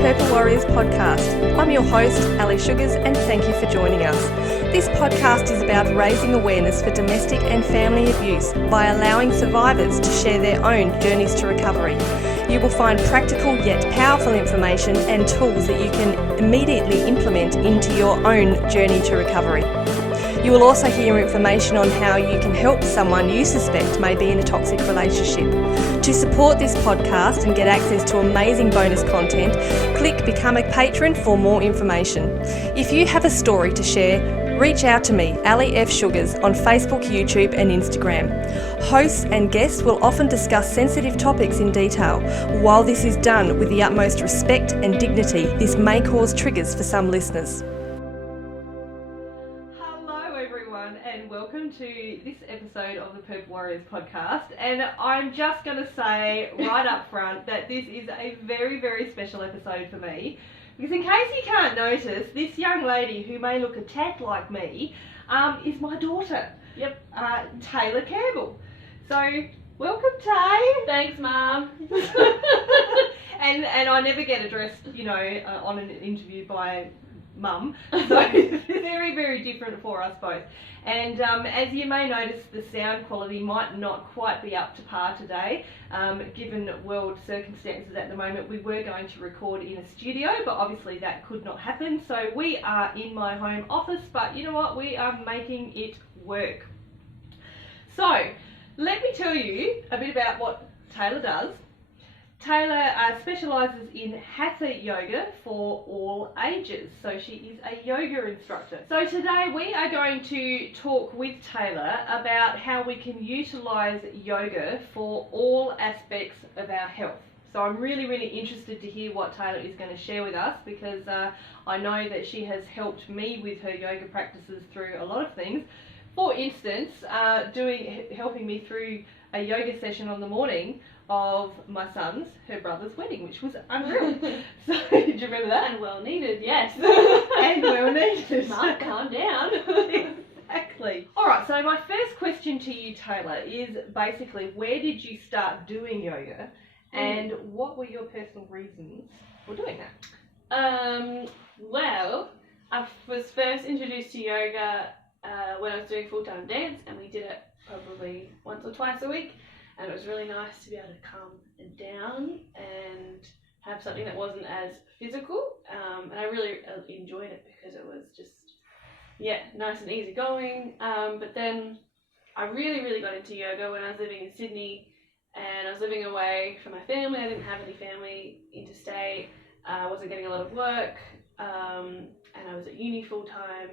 Purple Warriors podcast. I'm your host, Ali Sugars, and thank you for joining us. This podcast is about raising awareness for domestic and family abuse by allowing survivors to share their own journeys to recovery. You will find practical yet powerful information and tools that you can immediately implement into your own journey to recovery. You will also hear information on how you can help someone you suspect may be in a toxic relationship. To support this podcast and get access to amazing bonus content, click Become a Patron for more information. If you have a story to share, reach out to me, Ali F. Sugars, on Facebook, YouTube and Instagram. Hosts and guests will often discuss sensitive topics in detail. While this is done with the utmost respect and dignity, this may cause triggers for some listeners. And welcome to this episode of the Purple Warriors podcast. And I'm just going to say right up front that this is a very, very special episode for me. Because in case you can't notice, this young lady who may look a tad like me is my daughter. Yep. Taylor Campbell. So, welcome, Tay. Thanks, Mum. and I never get addressed, on an interview by Mum, so it's very, very different for us both. And as you may notice, the sound quality might not quite be up to par today. Given world circumstances at the moment, we were going to record in a studio, but obviously that could not happen. So we are in my home office, but you know what? We are making it work. So let me tell you a bit about what Taylor does. Taylor specialises in Hatha yoga for all ages, so she is a yoga instructor. So today we are going to talk with Taylor about how we can utilise yoga for all aspects of our health. So I'm really, really interested to hear what Taylor is going to share with us, because I know that she has helped me with her yoga practices through a lot of things. For instance, helping me through a yoga session on the morning of my her brother's wedding, which was unreal. So, do you remember that? And well needed, yes. And well needed. Mum, calm down. Exactly. Alright, so my first question to you, Taylor, is basically, where did you start doing yoga and what were your personal reasons for doing that? Well, I was first introduced to yoga when I was doing full-time dance, and we did it probably once or twice a week. And it was really nice to be able to calm down and have something that wasn't as physical. And I really enjoyed it because it was just, nice and easy going. But then I really, really got into yoga when I was living in Sydney, and I was living away from my family. I didn't have any family interstate. I wasn't getting a lot of work, and I was at uni full time.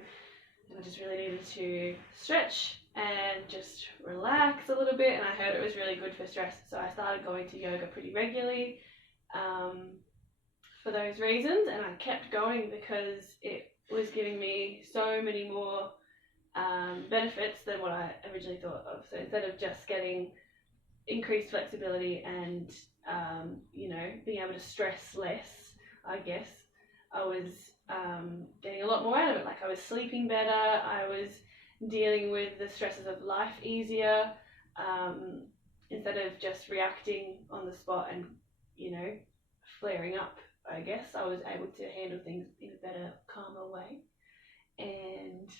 And I just really needed to stretch and just relax a little bit, and I heard it was really good for stress, so I started going to yoga pretty regularly for those reasons, and I kept going because it was giving me so many more benefits than what I originally thought of. So instead of just getting increased flexibility and being able to stress less, I guess I was getting a lot more out of it. Like, I was sleeping better, I was dealing with the stresses of life easier, instead of just reacting on the spot and flaring up. I guess I was able to handle things in a better, calmer way, and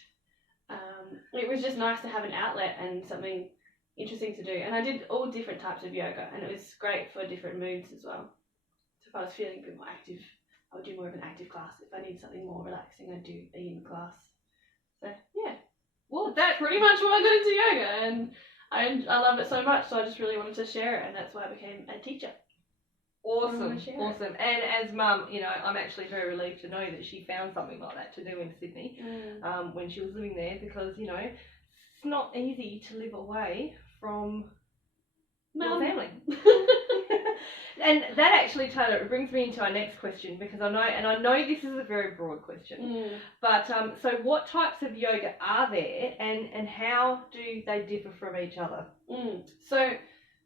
it was just nice to have an outlet and something interesting to do. And I did all different types of yoga, and it was great for different moods as well. So if I was feeling a bit more active, I would do more of an active class. If I needed something more relaxing, I'd do a yin class. So yeah. Well, that's pretty much why I got into yoga, and I love it so much, so I just really wanted to share it, and that's why I became a teacher. Awesome. And as Mum, I'm actually very relieved to know that she found something like that to do in Sydney when she was living there, because, it's not easy to live away from your family. And that actually, Taylor, it brings me into our next question, because I know this is a very broad question, but so what types of yoga are there, and how do they differ from each other? So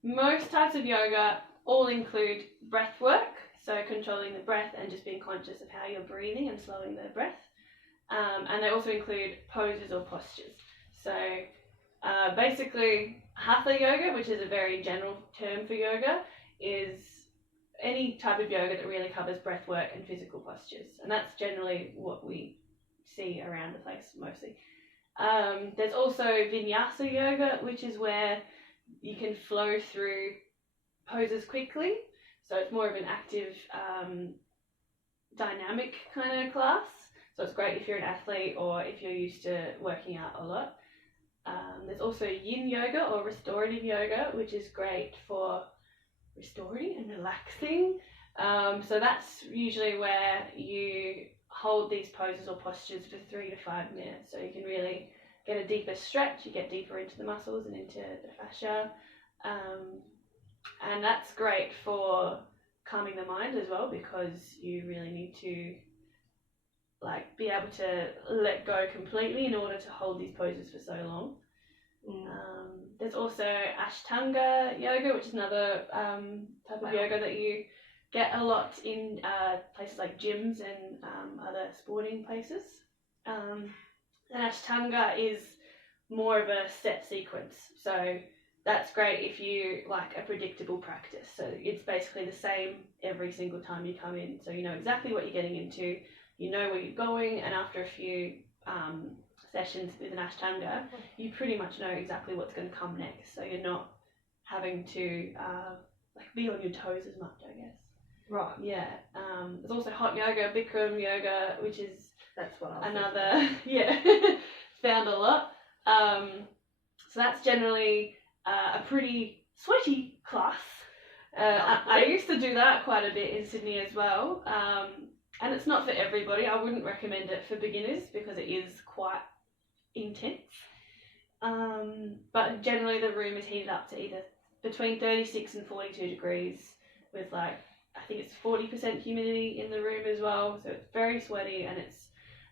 most types of yoga all include breath work, so controlling the breath and just being conscious of how you're breathing and slowing the breath, and they also include poses or postures. So basically, Hatha yoga, which is a very general term for yoga, is any type of yoga that really covers breath work and physical postures, and that's generally what we see around the place mostly. There's also vinyasa yoga, which is where you can flow through poses quickly, so it's more of an active, dynamic kind of class. So it's great if you're an athlete or if you're used to working out a lot. There's also yin yoga or restorative yoga, which is great for restoring and relaxing. So that's usually where you hold these poses or postures for 3 to 5 minutes. So you can really get a deeper stretch, you get deeper into the muscles and into the fascia. And that's great for calming the mind as well, because you really need to like be able to let go completely in order to hold these poses for so long. There's also Ashtanga yoga, which is another type of yoga that you get a lot in places like gyms and other sporting places. And Ashtanga is more of a set sequence, so that's great if you like a predictable practice. So it's basically the same every single time you come in, so you know exactly what you're getting into, you know where you're going, and after a few sessions with an Ashtanga, you pretty much know exactly what's going to come next, so you're not having to like be on your toes as much, I guess. Right. Yeah. There's also hot yoga, Bikram yoga, which is That's what I was another found a lot. So that's generally a pretty sweaty class. I used to do that quite a bit in Sydney as well. And it's not for everybody. I wouldn't recommend it for beginners because it is quite intense. But generally the room is heated up to either between 36 and 42 degrees with like, I think it's 40% humidity in the room as well. So it's very sweaty, and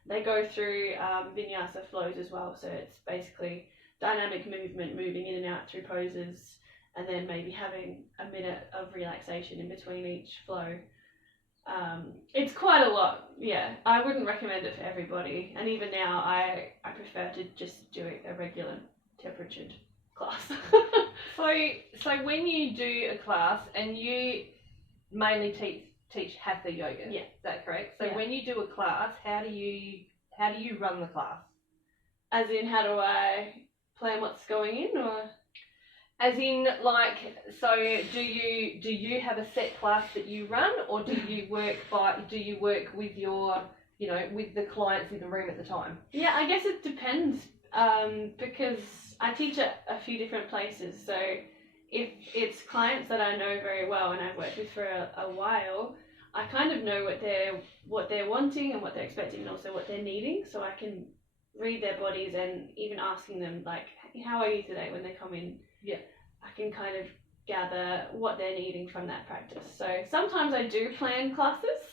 they go through vinyasa flows as well. So it's basically dynamic movement, moving in and out through poses, and then maybe having a minute of relaxation in between each flow. It's quite a lot. Yeah, I wouldn't recommend it for everybody, and even now I prefer to just do a regular temperatured class. So when you do a class, and you mainly teach hatha yoga, yeah, is that correct? So when you do a class, how do you run the class? As in, how do I plan what's going in, or? As in, like, so do you have a set class that you run, or do you work with your, you know, with the clients in the room at the time? Yeah, I guess it depends, because I teach at a few different places. So if it's clients that I know very well and I've worked with for a while, I kind of know what they're wanting and what they're expecting, and also what they're needing, so I can read their bodies, and even asking them like, how are you today, when they come in. Yeah, I can kind of gather what they're needing from that practice. So sometimes I do plan classes.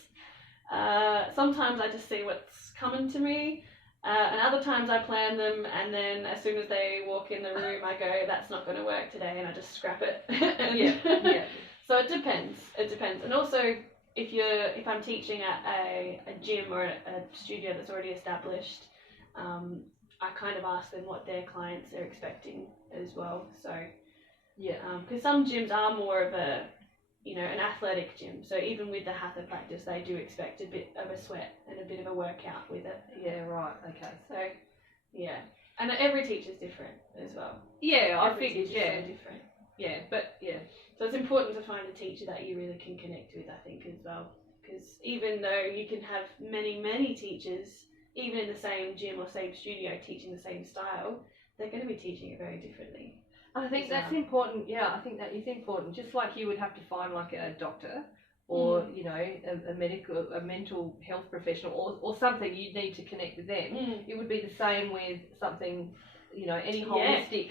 Sometimes I just see what's coming to me. And other times I plan them, and then as soon as they walk in the room, I go, that's not going to work today, and I just scrap it. yeah. So it depends. And also, if I'm teaching at a gym or a studio that's already established, I kind of ask them what their clients are expecting as well. So yeah, because some gyms are more of a, you know, an athletic gym. So even with the hatha practice, they do expect a bit of a sweat and a bit of a workout with it. Yeah, right. Okay. So yeah, and every teacher's different as well. Yeah, I every figured. Yeah, different. Yeah, but yeah. So it's important to find a teacher that you really can connect with, I think, as well. Because even though you can have many teachers, even in the same gym or same studio, teaching the same style, they're going to be teaching it very differently. I think that's important. Yeah, I think that is important. Just like you would have to find like a doctor, or you know, a mental health professional, or something, you'd need to connect with them. It would be the same with something, you know, any holistic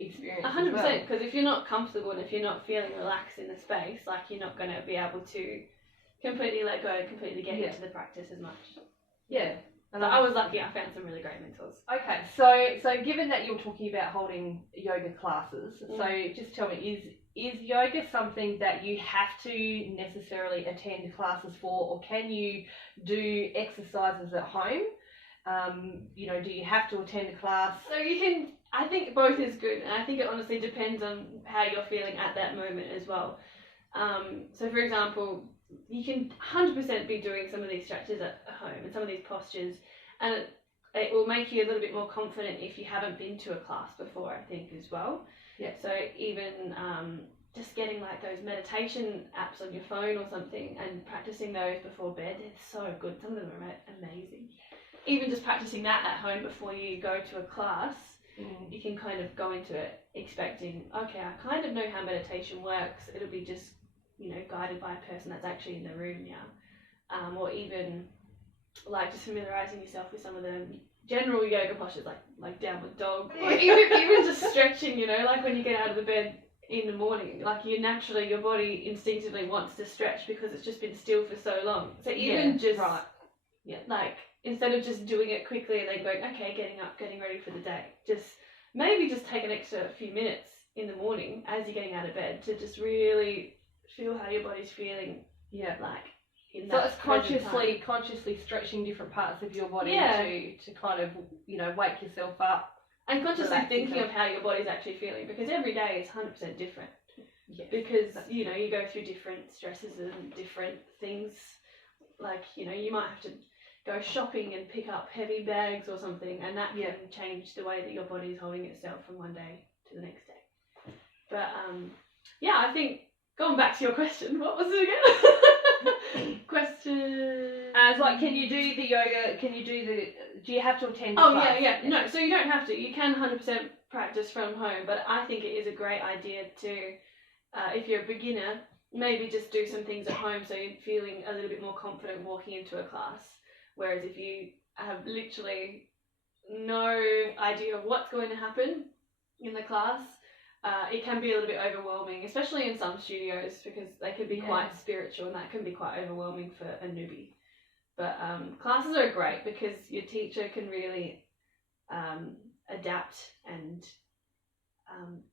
experience. 100%. Because if you're not comfortable and if you're not feeling relaxed in the space, like, you're not going to be able to completely let go and completely get into the practice as much. Yeah. And I was lucky, I found some really great mentors. Okay, so given that you're talking about holding yoga classes, so just tell me, is yoga something that you have to necessarily attend classes for, or can you do exercises at home? You know, do you have to attend a class? So you can, I think both is good, and I think it honestly depends on how you're feeling at that moment as well. So for example, you can 100% be doing some of these stretches at home and some of these postures, and it will make you a little bit more confident if you haven't been to a class before, I think, as well. Yeah. So even just getting like those meditation apps on your phone or something and practicing those before bed, it's so good. Some of them are amazing. Even just practicing that at home before you go to a class, you can kind of go into it expecting, okay, I kind of know how meditation works. It'll be just, you know, guided by a person that's actually in the room now. Or even like just familiarising yourself with some of the general yoga postures, like downward dog, or even just stretching, you know, like when you get out of the bed in the morning, like your body instinctively wants to stretch because it's just been still for so long. So even like instead of just doing it quickly and then going, okay, getting up, getting ready for the day, just take an extra few minutes in the morning as you're getting out of bed to just really feel how your body's feeling. Yeah. Like in so that it's consciously stretching different parts of your body to kind of, you know, wake yourself up. And consciously thinking of how your body's actually feeling, because every day is 100% different. Yes, because, you know, you go through different stresses and different things. Like, you know, you might have to go shopping and pick up heavy bags or something, and that can change the way that your body is holding itself from one day to the next day. But, I think, going back to your question, what was it again? Question... It's like, can you do the yoga, do you have to attend the class? class? No, so you don't have to. You can 100% practice from home, but I think it is a great idea to, if you're a beginner, maybe just do some things at home so you're feeling a little bit more confident walking into a class. Whereas if you have literally no idea of what's going to happen in the class, it can be a little bit overwhelming, especially in some studios, because they can be quite spiritual and that can be quite overwhelming for a newbie. But classes are great because your teacher can really adapt and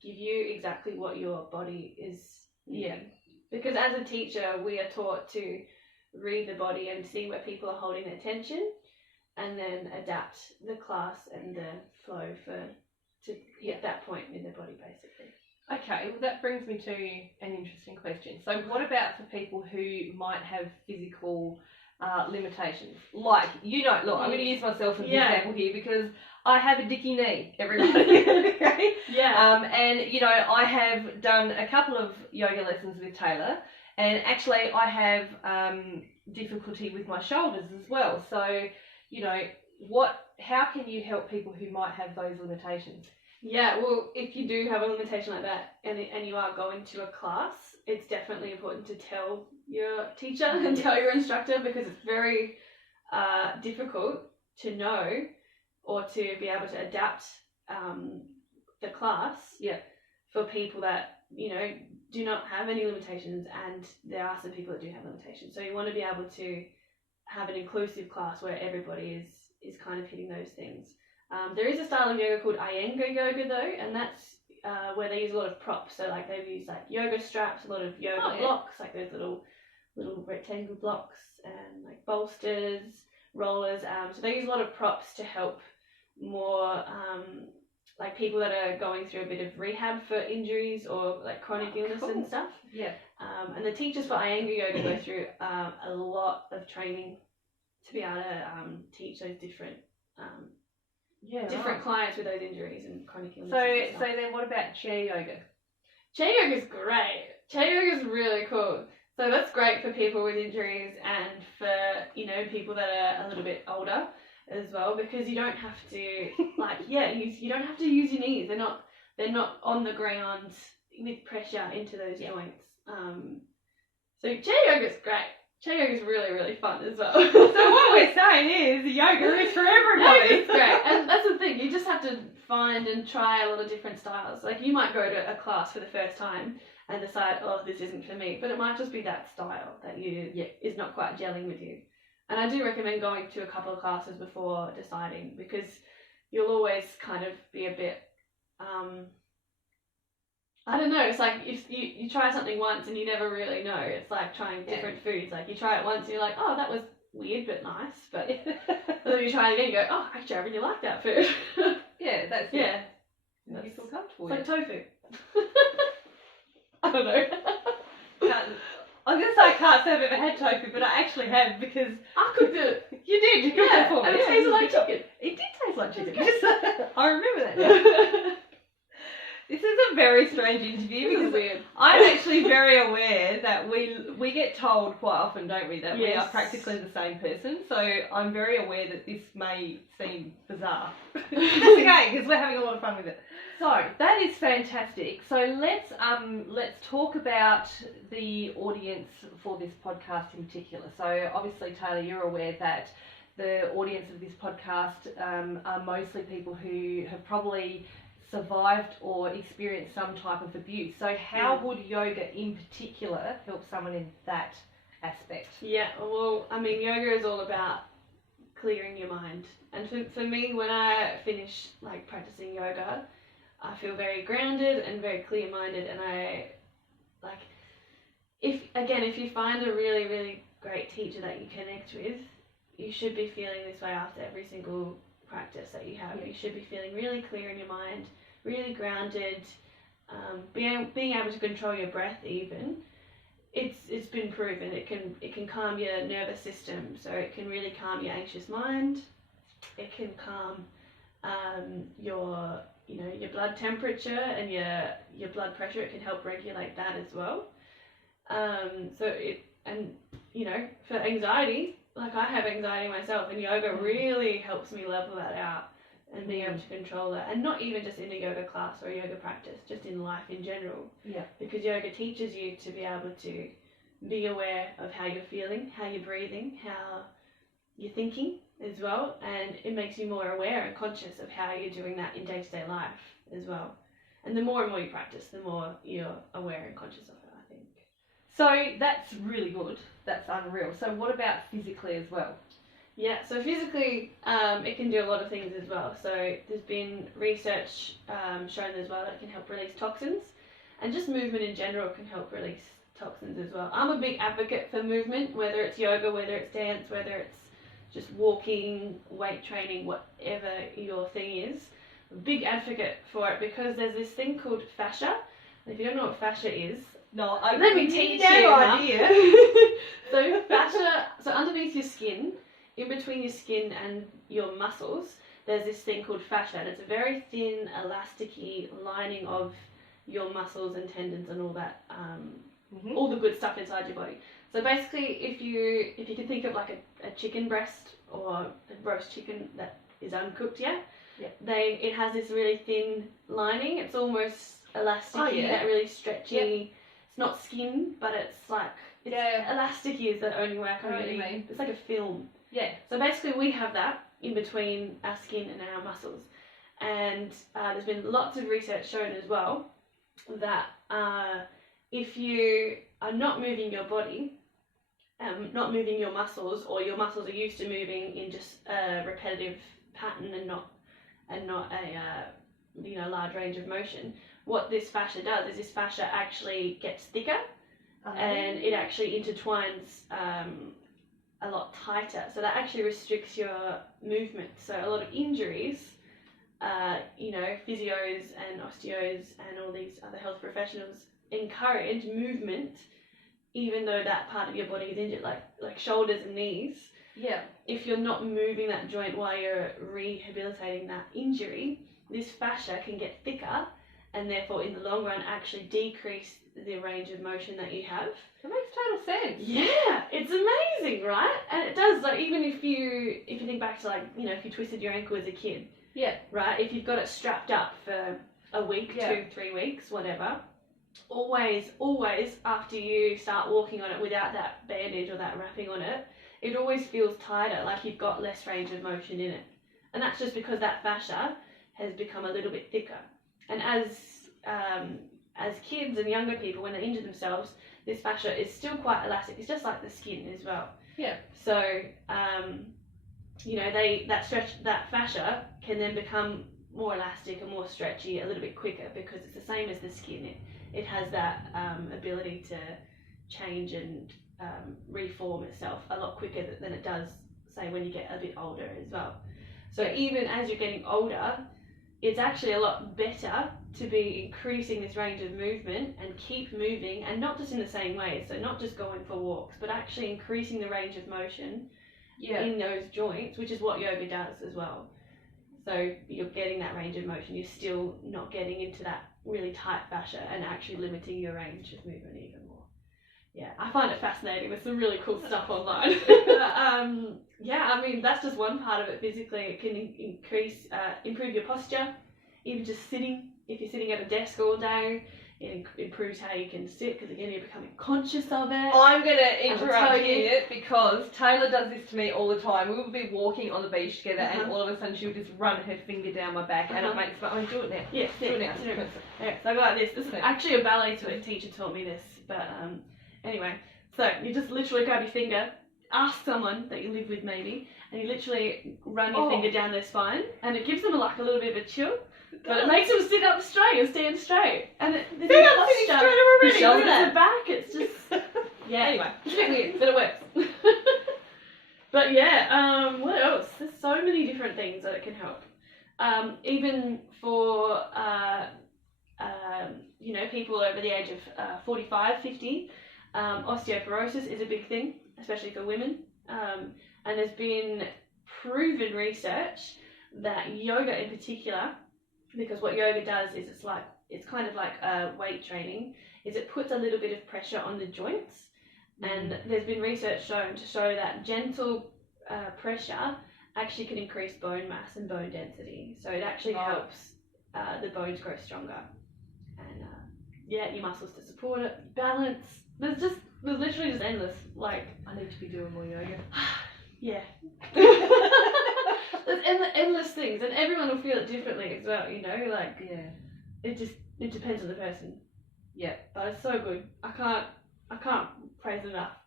give you exactly what your body is needing. Because as a teacher, we are taught to read the body and see where people are holding their tension, and then adapt the class and the flow to get that point in their body, basically. Okay, well that brings me to an interesting question. So what about for people who might have physical limitations? Like, you know, look, I'm going to use myself as an example here because I have a dicky knee, everybody. Okay? And, you know, I have done a couple of yoga lessons with Taylor, and actually I have difficulty with my shoulders as well. So, you know, how can you help people who might have those limitations? Yeah, well, if you do have a limitation like that and you are going to a class, it's definitely important to tell your teacher and tell your instructor, because it's very difficult to know or to be able to adapt the class for people that, you know, do not have any limitations, and there are some people that do have limitations. So you want to be able to have an inclusive class where everybody is kind of hitting those things. There is a style of yoga called Iyengar yoga though, and that's where they use a lot of props. So like they use like yoga straps, a lot of yoga blocks, like those little rectangle blocks, and like bolsters, rollers. So they use a lot of props to help more like people that are going through a bit of rehab for injuries or like chronic illness and stuff. Yeah. And the teachers for Iyengar yoga go through a lot of training to be able to teach those different clients with those injuries and chronic illnesses. So then what about chair yoga? Chair yoga is great. Chair yoga is really cool. So that's great for people with injuries and for, you know, people that are a little bit older as well, because you don't have to you don't have to use your knees. They're not on the ground with pressure into those joints. So chair yoga is great. Chair yoga is really, really fun as well. So what we're saying is yoga is for everybody. Yoga is great. And that's the thing, you just have to find and try a lot of different styles. Like you might go to a class for the first time and decide, oh, this isn't for me. But it might just be that style that is not quite gelling with you. And I do recommend going to a couple of classes before deciding, because you'll always kind of be a bit, I don't know, it's like if you try something once and you never really know. It's like trying different foods. Like you try it once and you're like, oh, that was weird but nice. But then you try it again and you go, oh, actually I really like that food. That's it. You feel comfortable. It's like tofu. I don't know. I was going to say I can't say I've ever had tofu, but I actually have because... I cooked it. You did, you cooked it for me. And it tasted like chicken. It did taste like chicken. I remember that now. This is a very strange interview This is because weird. I'm actually very aware that we get told quite often, don't we, that we are Yes. practically the same person. So I'm very aware that this may seem bizarre. That's okay, because we're having a lot of fun with it. So that is fantastic. So let's talk about the audience for this podcast in particular. So obviously, Taylor, you're aware that the audience of this podcast are mostly people who have probably survived or experienced some type of abuse. So how would yoga in particular help someone in that aspect? Yeah, well, I mean, yoga is all about clearing your mind. And for me, when I finish like practicing yoga, I feel very grounded and very clear-minded. And I like, if you find a really, really great teacher that you connect with, you should be feeling this way after every single practice that you have. You should be feeling really clear in your mind, really grounded, being able to control your breath even. It's been proven it can calm your nervous system, so it can really calm your anxious mind. It can calm your blood temperature and your blood pressure. It can help regulate that as well. For anxiety, like I have anxiety myself, and yoga really helps me level that out and being able to control that, and not even just in a yoga class or a yoga practice, just in life in general. Yeah. Because yoga teaches you to be able to be aware of how you're feeling, how you're breathing, how you're thinking as well, and it makes you more aware and conscious of how you're doing that in day-to-day life as well. And the more and more you practice, the more you're aware and conscious of it, I think. So that's really good. That's unreal. So what about physically as well? Yeah, so physically, it can do a lot of things as well. So there's been research shown as well that it can help release toxins, and just movement in general can help release toxins as well. I'm a big advocate for movement, whether it's yoga, whether it's dance, whether it's just walking, weight training, whatever your thing is. I'm a big advocate for it because there's this thing called fascia. And if you don't know what fascia is, No, let me teach you. No idea. So fascia, so underneath your skin, in between your skin and your muscles, there's this thing called fascia, and it's a very thin, elasticy lining of your muscles and tendons and all that, all the good stuff inside your body. So basically, if you can think of like a chicken breast or a roast chicken that is uncooked yet, it has this really thin lining. It's almost elasticy, that really stretchy. Yep. It's not skin, but it's like elasticy is the only way I can really. It's like a film. Yeah. So basically, we have that in between our skin and our muscles, and there's been lots of research shown as well that if you are not moving your body, not moving your muscles, or your muscles are used to moving in just a repetitive pattern and not a large range of motion, what this fascia does is this fascia actually gets thicker and it actually intertwines a lot tighter, so that actually restricts your movement. So a lot of injuries, physios and osteos and all these other health professionals encourage movement even though that part of your body is injured, like shoulders and knees. Yeah. If you're not moving that joint while you're rehabilitating that injury, this fascia can get thicker and therefore in the long run actually decrease the range of motion that you have. That makes total sense. Yeah, it's amazing, right? And it does, like, even if you think back to, if you twisted your ankle as a kid. Yeah. Right? If you've got it strapped up for a week, 2, 3 weeks, whatever, always after you start walking on it without that bandage or that wrapping on it, it always feels tighter, like you've got less range of motion in it. And that's just because that fascia has become a little bit thicker. And as kids and younger people, when they injure themselves, this fascia is still quite elastic. It's just like the skin as well. Yeah. So, that fascia can then become more elastic and more stretchy a little bit quicker because it's the same as the skin. It has that ability to change and reform itself a lot quicker than it does, say, when you get a bit older as well. So even as you're getting older, it's actually a lot better to be increasing this range of movement and keep moving, and not just in the same way, so not just going for walks, but actually increasing the range of motion in those joints, which is what yoga does as well. So you're getting that range of motion, you're still not getting into that really tight fascia and actually limiting your range of movement even more. Yeah, I find it fascinating. There's some really cool stuff online. Yeah, I mean, that's just one part of it physically. It can improve your posture, even just sitting. If you're sitting at a desk all day, it improves how you can sit, because again, you're becoming conscious of it. I'm going to interrupt here because Taylor does this to me all the time. We will be walking on the beach together and all of a sudden she'll just run her finger down my back and it makes me, I mean, do it now. Yeah, do it now. Yeah, so I got this. This is actually a ballet teacher taught me this, but anyway, so you just literally grab your finger, ask someone that you live with maybe, and you literally run your finger down their spine, and it gives them like a little bit of a chill. But it makes them sit up straight and stand straight. And I'm sitting straight already. Shoulders at the back. It's just anyway, it's a bit weird, but it works. But yeah, what else? There's so many different things that it can help. Even for people over the age of 45, 50, osteoporosis is a big thing, especially for women. And there's been proven research that yoga in particular, because what yoga does is it's kind of like weight training, is it puts a little bit of pressure on the joints, and there's been research to show that gentle pressure actually can increase bone mass and bone density. So it actually helps the bones grow stronger, and your muscles to support it, balance. There's literally just endless. Like, I need to be doing more yoga. Yeah. There's endless things, and everyone will feel it differently as well, you know, like, it depends on the person. Yeah, but it's so good. I can't praise enough.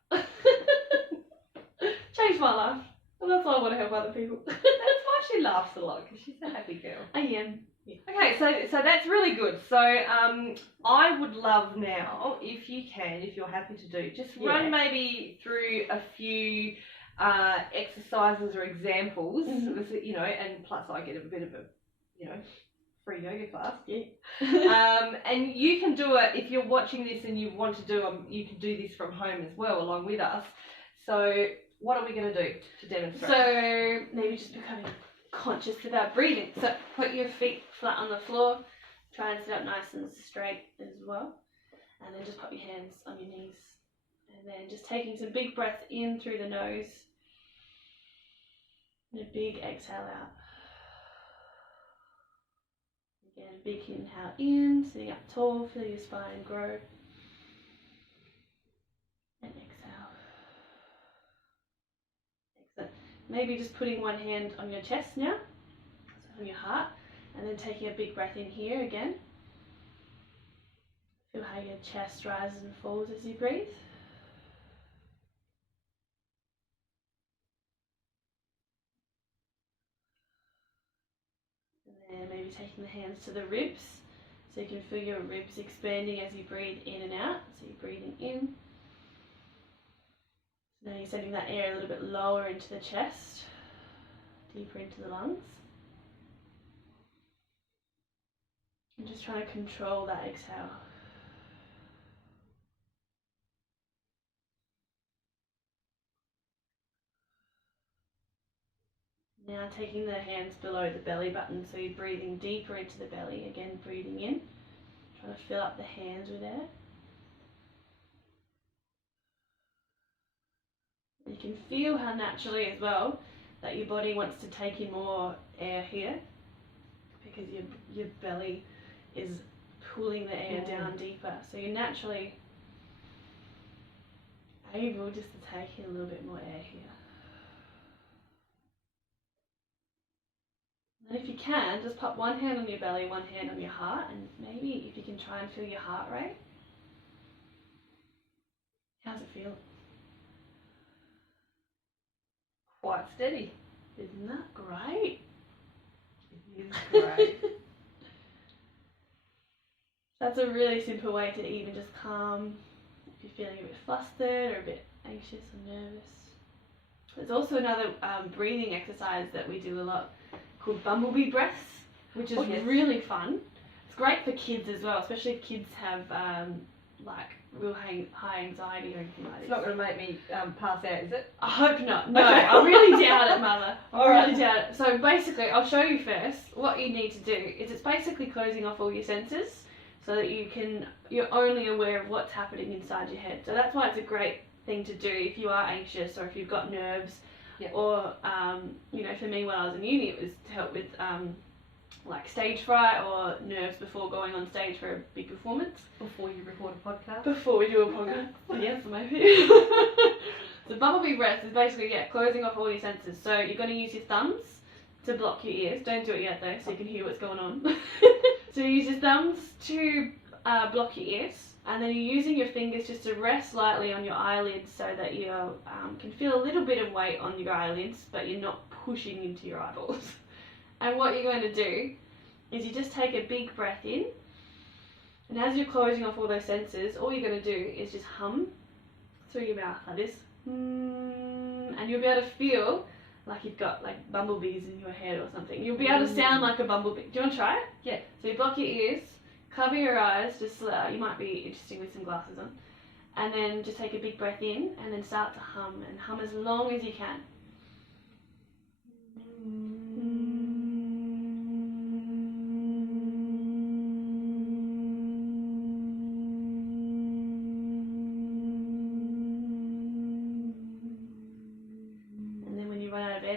Changed my life, and that's why I want to help other people. That's why she laughs a lot, because she's a happy girl. I am. Yeah. Okay, so that's really good. So I would love now, if you're happy to do, just run maybe through a few exercises or examples, you know, and plus I get a bit of a, you know, free yoga class. Yeah. And you can do it if you're watching this and you want to do you can do this from home as well along with us. So what are we going to do to demonstrate? So maybe just becoming conscious about breathing. So put your feet flat on the floor, try and sit up nice and straight as well, and then just put your hands on your knees, and then just taking some big breaths in through the nose and a big exhale out. Again, a big inhale in, sitting up tall, feel your spine grow, and exhale. Excellent. Maybe just putting one hand on your chest now, so on your heart, and then taking a big breath in here again. Feel how your chest rises and falls as you breathe. And then maybe taking the hands to the ribs, so you can feel your ribs expanding as you breathe in and out. So you're breathing in. Now you're sending that air a little bit lower into the chest, deeper into the lungs. And just trying to control that exhale. Now taking the hands below the belly button, so you're breathing deeper into the belly, again breathing in, trying to fill up the hands with air. You can feel how naturally as well that your body wants to take in more air here, because your belly is pulling the air down deeper, so you're naturally able just to take in a little bit more air here. And if you can, just pop one hand on your belly, one hand on your heart, and maybe if you can try and feel your heart rate. How's it feel? Quite steady. Isn't that great? It is great. That's a really simple way to even just calm if you're feeling a bit flustered or a bit anxious or nervous. There's also another breathing exercise that we do a lot called bumblebee breaths. which is yes. really fun. It's great for kids as well, especially if kids have like real high anxiety or anything like this. It's not going to make me pass out, is it? I hope not. No, Okay. I really doubt it, Mother. I All really right. doubt it. So basically, I'll show you first. What you need to do is it's basically closing off all your senses so that you're only aware of what's happening inside your head. So that's why it's a great thing to do if you are anxious or if you've got nerves. Yep. Or, you know, for me when I was in uni, it was to help with like stage fright or nerves before going on stage for a big performance. Before you record a podcast? Before we do a podcast. Yes, maybe. The bumblebee breath is basically, closing off all your senses. So you're going to use your thumbs to block your ears. Don't do it yet though, so you can hear what's going on. So you use your thumbs to block your ears, and then you're using your fingers just to rest lightly on your eyelids so that you can feel a little bit of weight on your eyelids, but you're not pushing into your eyeballs. And what you're going to do is you just take a big breath in, and as you're closing off all those senses, all you're going to do is just hum through your mouth like this. And you'll be able to feel like you've got like bumblebees in your head or something. You'll be able to sound like a bumblebee. Do you want to try it? Yeah. So you block your ears, cover your eyes, just you might be interesting with some glasses on, and then just take a big breath in and then start to hum, and hum as long as you can.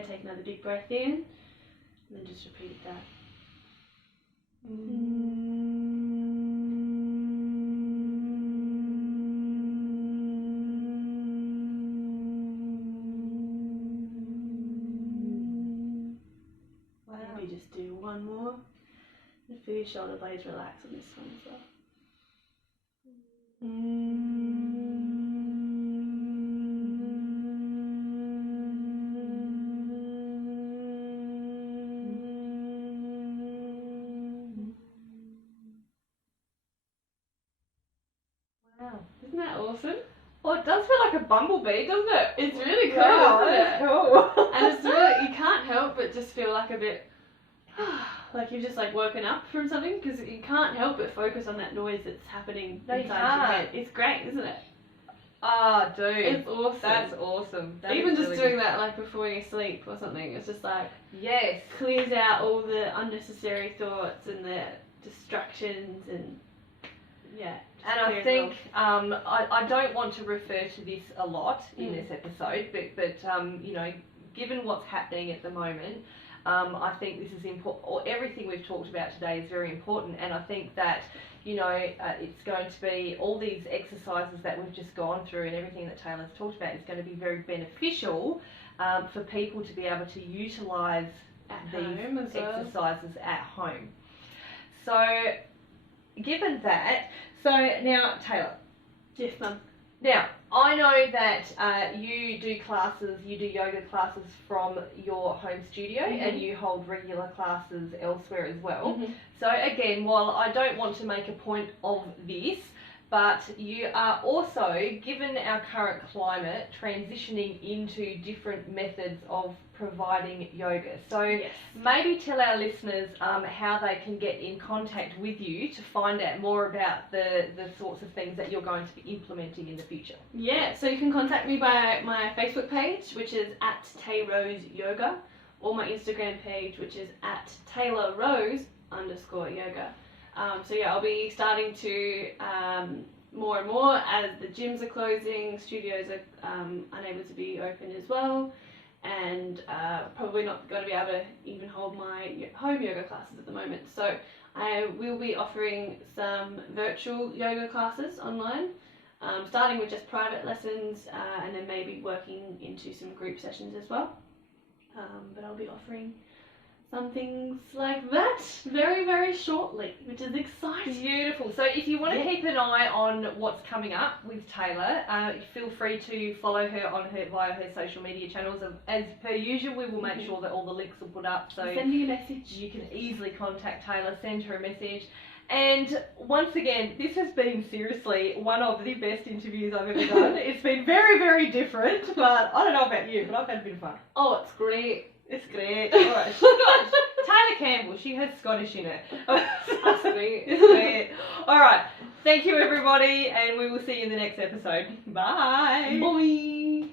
Take another big breath in, and then just repeat that. Wow. Maybe just do one more, and feel your shoulder blades relax on this one as well. Isn't that awesome? Well, it does feel like a bumblebee, doesn't it? It's really cool, Wow, isn't that's it? cool. And it's really, you can't help but just feel like a bit, like you've just like woken up from something, because you can't help but focus on that noise that's happening No, you inside your can't. head. It's great, isn't it? Ah, dude. It's awesome. That's awesome. That Even is just really doing good. that like before you sleep or something, it's just like Yes. clears out all the unnecessary thoughts and the distractions and yeah. And I think I don't want to refer to this a lot in this episode, but you know, given what's happening at the moment, I think this is important. Or everything we've talked about today is very important, and I think that you know it's going to be all these exercises that we've just gone through and everything that Taylor's talked about is going to be very beneficial for people to be able to utilise these exercises at home. So, given that. So now, Taylor. Yes, Mum. Now, I know that you do yoga classes from your home studio, and you hold regular classes elsewhere as well. So again, while I don't want to make a point of this, but you are also, given our current climate, transitioning into different methods of providing yoga. So maybe tell our listeners how they can get in contact with you to find out more about the sorts of things that you're going to be implementing in the future. Yeah, so you can contact me by my Facebook page, which is @TayRoseYoga, or my Instagram page, which is @TaylorRose_yoga. So yeah, I'll be starting to more and more as the gyms are closing, studios are unable to be open as well, and probably not going to be able to even hold my home yoga classes at the moment. So I will be offering some virtual yoga classes online, starting with just private lessons and then maybe working into some group sessions as well. But I'll be offering some things like that very, very shortly, which is exciting. Beautiful. So if you want to keep an eye on what's coming up with Taylor, feel free to follow her via her social media channels. As per usual, we will make sure that all the links are put up, so send me a message. You can easily contact Taylor, send her a message. And once again, this has been seriously one of the best interviews I've ever done. It's been very, very different, but I don't know about you, but I've had a bit of fun. Oh, it's great. It's great. All right. Tyler Campbell, she has Scottish in it. Sweet. Sweet. Alright, thank you everybody, and we will see you in the next episode. Bye. Bye.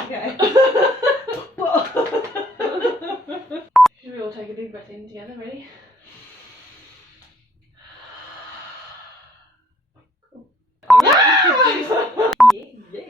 Okay. Should we all take a big breath in together? Ready? I'm going to introduce... Yeah.